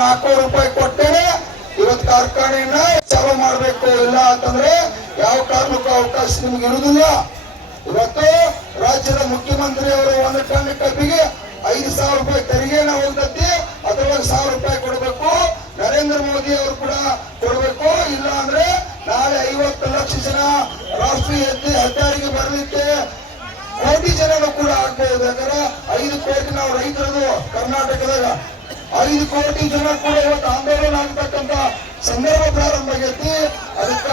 400 ರೂಪಾಯಿ ಕೊಟ್ಟೇನೆ ಇವತ್ತು ಕಾರ್ಖಾನೆಯನ್ನ ಚಾಲೂ ಮಾಡಬೇಕು. ಇಲ್ಲ ಅಂತಂದ್ರೆ ಯಾವ ಕಾರಣಕ್ಕೂ ಅವಕಾಶ ನಿಮ್ಗೆ ಇರುವುದಿಲ್ಲ. ಇವತ್ತು ರಾಜ್ಯದ ಮುಖ್ಯಮಂತ್ರಿ ಅವರು 1 ಟನ್ ಕಬ್ಬಿಗೆ 5,000 ರೂಪಾಯಿ ತೆರಿಗೆನ ಹೋಗ್ತತಿ, ಅದರೊಳಗೆ 1,000 ರೂಪಾಯಿ ಕೊಡಬೇಕು. ನರೇಂದ್ರ ಮೋದಿ ಅವರು ಕೂಡ ಕೊಡಬೇಕು. ಇಲ್ಲ ಅಂದ್ರೆ ನಾಳೆ 50 ಲಕ್ಷ ಜನ ರಾಷ್ಟ್ರೀಯ ಹೆದ್ದಾರಿಗೆ ಬರಲಿಕ್ಕೆ ಕೋಟಿ ಜನನು ಕೂಡ ಆಗ್ಬಹುದು. ಯಾಕಂದ್ರೆ 5 ಕೋಟಿ ನಾವು ರೈತರದು ಕರ್ನಾಟಕದಾಗ 5 ಕೋಟಿ ಜನ ಕೂಡ ಇವತ್ತು ಆಂದೋಲನ ಆಗ್ತಕ್ಕಂತ ಸಂದರ್ಭ ಪ್ರಾರಂಭ ಆಗೈತಿ. ಅದಕ್ಕ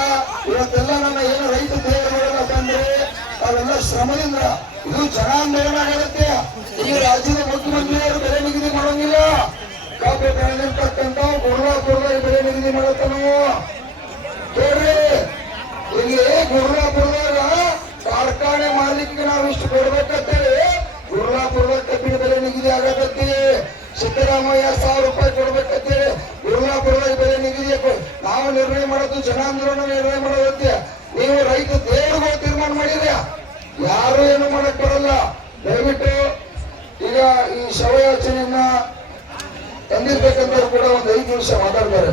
ಇವತ್ತೆಲ್ಲ ನನ್ನ ಏನು ರೈತ ದೇವರುಗಳೆಲ್ಲ ಬಂದ್ರೆ ಅವೆಲ್ಲ ಶ್ರಮದಿಂದ ಇದು ಜನಾಂದೋಲನ ಆಗತ್ತೆ. ಈ ರಾಜ್ಯದ ಮುಖ್ಯಮಂತ್ರಿಯವರು ಬೆಲೆ ನಿಗದಿ ಮಾಡೋಂಗಿಲ್ಲ. ಕಬ್ಬು ಬೆಳೆದಿರ್ತಕ್ಕಂಥ ಗುರುವಾಪುರದಾಗ ಬೆಲೆ ನಿಗದಿ ಮಾಡತ್ತ ನಾವು ಕೇಳ್ರಿ. ಇಲ್ಲಿ ಗುರುವಾಪುರದಾಗ ಕಾರ್ಖಾನೆ ಮಾಲೀಕರಿಗೆ ನಾವು ಇಷ್ಟು ಕೊಡ್ಬೇಕಂತೇಳಿ ಗುರುವಾಪುರದಾಗ ಕಬ್ಬಿನ ಬೆಲೆ ನಿಗದಿ ಆಗತೈತಿ. ಸಿದ್ದರಾಮಯ್ಯ 1,000 ರೂಪಾಯಿ ಕೊಡ್ಬೇಕಂತೇಳಿ ಗುರುವಾಪುರದಾಗ ಬೆಲೆ ನಿಗದಿ ನಾವು ನಿರ್ಣಯ ಮಾಡೋದು, ಜನಾಂದೋಲನ ನಿರ್ಣಯ ಮಾಡೋದಕ್ಕೆ. ನೀವು ರೈತ ದೇವರುಗಳು ತೀರ್ಮಾನ ಮಾಡಿರಿ, ಯಾರು ಏನು ಮಾಡಕ್ ಬರಲ್ಲ. ದಯವಿಟ್ಟು ಈಗ ಈ ಶವಯಾಚನೆಯನ್ನ ತಂದಿರ್ಬೇಕಂತವ್ರು ಕೂಡ ಒಂದು 5 ನಿಮಿಷ ಮಾತಾಡ್ತಾರೆ.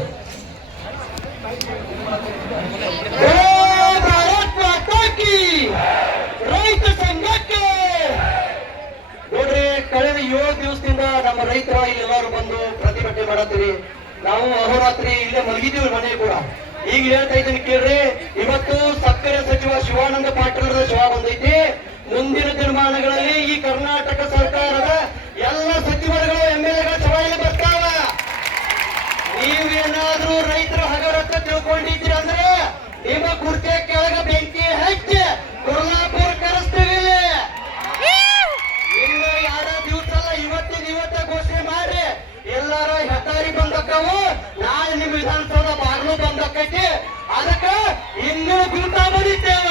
ರೈತ ಸಂಘಕ್ಕೆ ನೋಡ್ರಿ, ಕಳೆದ 7 ದಿವಸದಿಂದ ನಮ್ಮ ರೈತರ ಎಲ್ಲರೂ ಬಂದು ಪ್ರತಿಭಟನೆ ಮಾಡತ್ತೀರಿ. ನಾವು ಅಹೋರಾತ್ರಿ ಇಲ್ಲೇ ಮಲಗಿದ್ದೀವಿ ಮನೆ ಕೂಡ. ಈಗ ಹೇಳ್ತಾ ಇದ್ದೀನಿ ಕೇಳ್ರಿ, ಇವತ್ತು ಸಕ್ಕರೆ ಸಚಿವ ಶಿವಾನಂದ ಪಾಟೀಲ್ ಶಿವ ಬಂದೈತಿ. ಮುಂದಿನ ದಿನಮಾನಗಳಲ್ಲಿ ಈ ಕರ್ನಾಟಕ ಸರ್ಕಾರದ ಎಲ್ಲ ಸಚಿವರುಗಳು MLA ಚುನಾವಣೆಗೆ ಬರ್ತಾವ. ನೀವೇನಾದ್ರೂ ರೈತರ ಹಗರತ್ತ ತಿಳ್ಕೊಂಡಿದ್ದೀರ ಅಂದ್ರೆ ನಿಮ್ಮ ಕುರ್ಚೆ ಕೆಳಗ ಬೆಂಕಿ ಹಚ್ಚಿ ಕೊಲ್ಲಾಪುರ ಕರೆಸ್ತೀವಿ. ಇನ್ನು 2 ದಿವಸ ಅಲ್ಲ, ಇವತ್ತೇ ಘೋಷಣೆ ಮಾಡ್ರಿ. ಎಲ್ಲಾರ ಹೆದ್ದಾರಿ ಬಂದಕ್ಕವು, ನಾಳೆ ನಿಮ್ಮ ವಿಧಾನಸೌಧ ಬಾಗ್ಲು ಬಂದಕ್ಕೈತಿ. ಅದಕ್ಕ ಇನ್ನೂ ಗೂಟ ಬಡಿತೇವ.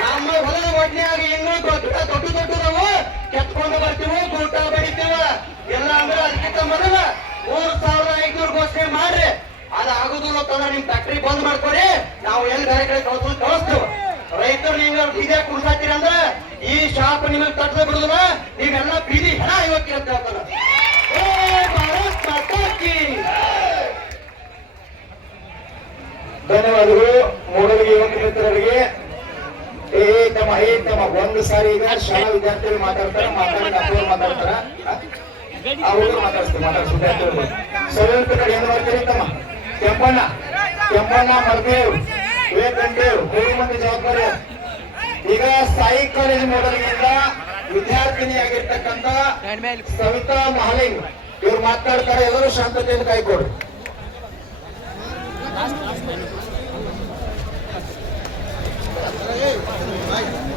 ನಮ್ಮ ಹೊಲದ ಒಡ್ನೆಯಾಗಿ ಇನ್ನೂ ದೊಡ್ಡದವು ಕೆತ್ಕೊಂಡು ಬರ್ತೀವಿ, ಗೂಟ ಬಡಿತೇವ. ಎಲ್ಲ ಅಂದ್ರೆ ಅದಕ್ಕಿಂತ ಮೊದಲ 3,500 ಘೋಷಣೆ ಮಾಡ್ರಿ. ಅದಾಗುದಿಲ್ಲ ಅಂತಂದ್ರೆ ನಿಮ್ ಫ್ಯಾಕ್ಟ್ರಿ ಬಂದ್ ಮಾಡ್ಕೊರಿ, ನಾವು ಎಲ್ಲಿ ಬೇರೆ ಕಡೆ ಕಳಿಸ್ತೇವೆ. ರೈತರು ನೀವು ಬೀದಿ ಕುಡ್ಸಾತೀರಿ ಅಂದ್ರೆ ಈ ಶಾಪ್ ನಿಮಗೆ ತಟ್ಟದ ಬಿಡುದಿಲ್ಲ. ನೀವೆಲ್ಲ ಬೀದಿ ಹೆಣ ಇವತ್ತಿ ಅಂತ ಹೇಳ್ತಾರ. ಧನ್ಯವಾದಗಳು ಮೂಡಲಿಗೆ ಯುವಕ ಮಿತ್ರರಿಗೆ. ತಮ್ಮ ಒಂದು ಸಾರಿ ಈಗ ಶಾಲಾ ವಿದ್ಯಾರ್ಥಿಗಳು ಮಾತಾಡ್ತಾರೆ, ಮಾತಾಡ್ತಾರ ಅವರು ಮಾತಾಡ್ಸ್ತಾರೆ ವಿದ್ಯಾರ್ಥಿಗಳು. ಸ್ವಲ್ಪ ಕಡೆ ಏನು ಮಾಡ್ತೀರಿ ತಮ್ಮ ಕೆಂಪಣ್ಣ ಮರ್ದೇವ್ ವಿವೇಕಂಡೇವ್ 3 ಮಂದಿ ಜವಾಬ್ದಾರಿ. ಈಗ ಸಾಯಿ ಕಾಲೇಜ್ ಮೂಡಲಿಗೆಯಿಂದ ವಿದ್ಯಾರ್ಥಿನಿಯಾಗಿರ್ತಕ್ಕಂಥ ಸವಿತಾ ಮಹಾಲಿಂಗ್ ಇವ್ರು ಮಾತಾಡ್ತಾರೆ. ಎಲ್ಲರೂ ಶಾಂತತೆಯನ್ನು ಕಾಯ್ಕೊಡ್ರಿ. Bye.